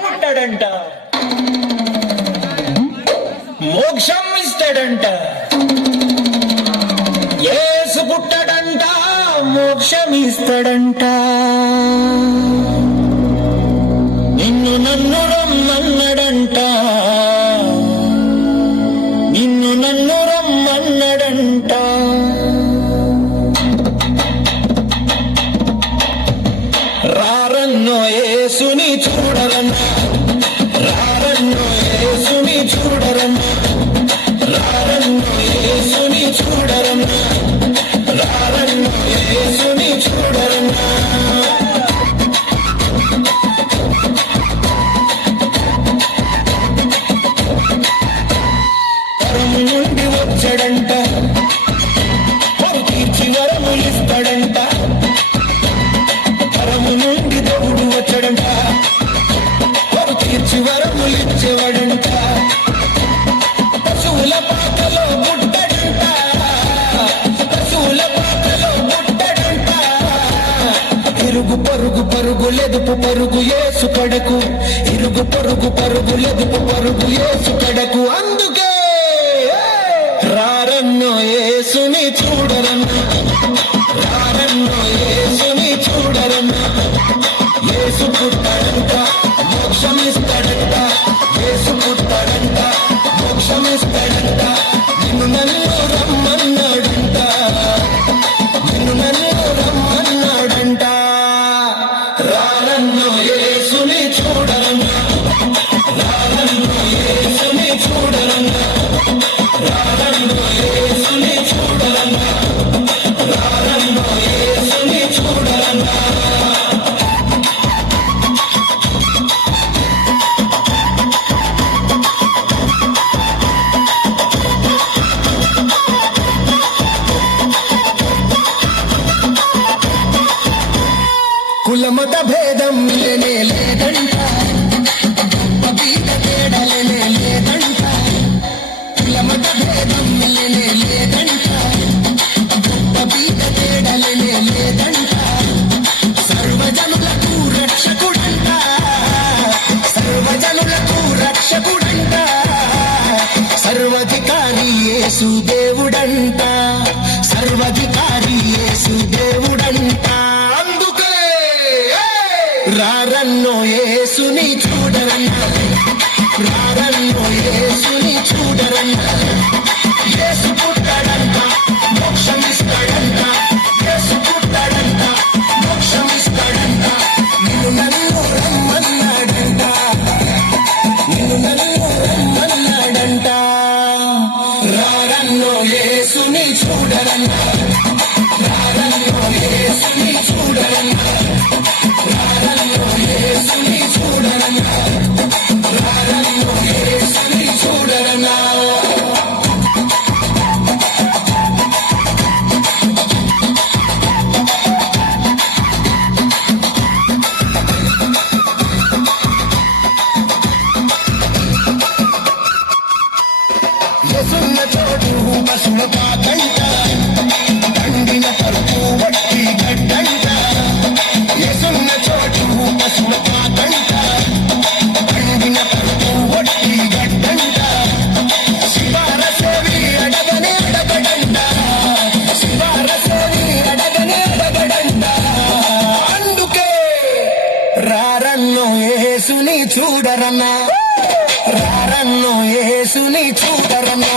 పుట్టాడంట, మోక్షం ఇస్తాడంట. యేసు పుట్టాడంట, మోక్షం ఇస్తాడంట. నిన్ను నన్ను రమ్మన్నాడంట, నిన్ను నన్ను రమ్మన్నాడంట. రారన్నో యేసుని చూడరన్నా, రారన్నో యేసుని చూడరన్నా, రారన్నో యేసుని చూడరన్నా, రారన్నో యేసుని చూడరన్నా. వరము నుండి వచ్చాడంట, వరు తీర్చి వరములిస్తాడంట. వరము నుండి దేవుడు వచ్చాడంట, వరు తీర్చి వరములిచ్చేవాడంట. పశువుల పాకలో పుట్టాడంట, పశువుల పాకలో పుట్టాడంట. ఇరుగు పరుగు పరుగులెదుపు పరుగు యేసు కడకు, ఇరుగు పరుగు పరుగులెదుపు పరుగు యేసు కడకు. అందుకే రారన్నో యేసుని చూడరన్నా, రారన్నో యేసుని చూడరన్నా. యేసు పుట్టాడంట, మోక్షమిస్తాడంట, యేసు పుట్టాడంట, మోక్షమిస్తాడంట. నిన్ను నన్ను రమ్మన్నాడంట, నిన్ను నన్ను రమ్మన్నాడంట. రారన్నో యేసుని చూడరన్నా, రారన్నో యేసుని చూడరన్నా, రారన్నో యేసుని చూడరన్నా, రారన్నో యేసుని చూడరన్నా. కులమత భేదం లేనే లేదంట, బీద తేడలేనే లేదంట. కులమత భేదం లేనే లేదంట, బీద తేడలేనే లేదంట. సర్వజనులకు రక్షకుడంట, సర్వజనులకు రక్షకుడంట. సర్వాధికారి యేసు దేవుడంట, సర్వాధికారి యేసు దేవుడంట. రారన్నో యేసుని చూడరన్నా, రారన్నో యేసుని చూడరన్నా. యేసు పుట్టాడంట, మోక్షమిస్తాడంట, యేసు పుట్టాడంట, మోక్షమిస్తాడంట. నిన్ను నన్ను రమ్మన్నాడంట, నిన్ను నన్ను రమ్మన్నాడంట. రారన్నో యేసుని చూడరన్నా, రారన్నో యేసుని చూడరన్నా, రారన్నో యేసుని చూడరన్నా, రారన్నో యేసుని చూడరన్నా. యేసున్న చోటు పశువుల పాకంట, పండిన పరుపు వట్టి గడ్డంట. యేసున్న చోటు పశువుల పాకంట, పండిన పరుపు వట్టి గడ్డంట. శివారసేవి అడగనే అడగడంట, శివారసేవి అడగనే అడగడంట. అందుకే రారన్నో యేసుని చూడరన్నా, రారన్నో యేసుని చూడరన్నా.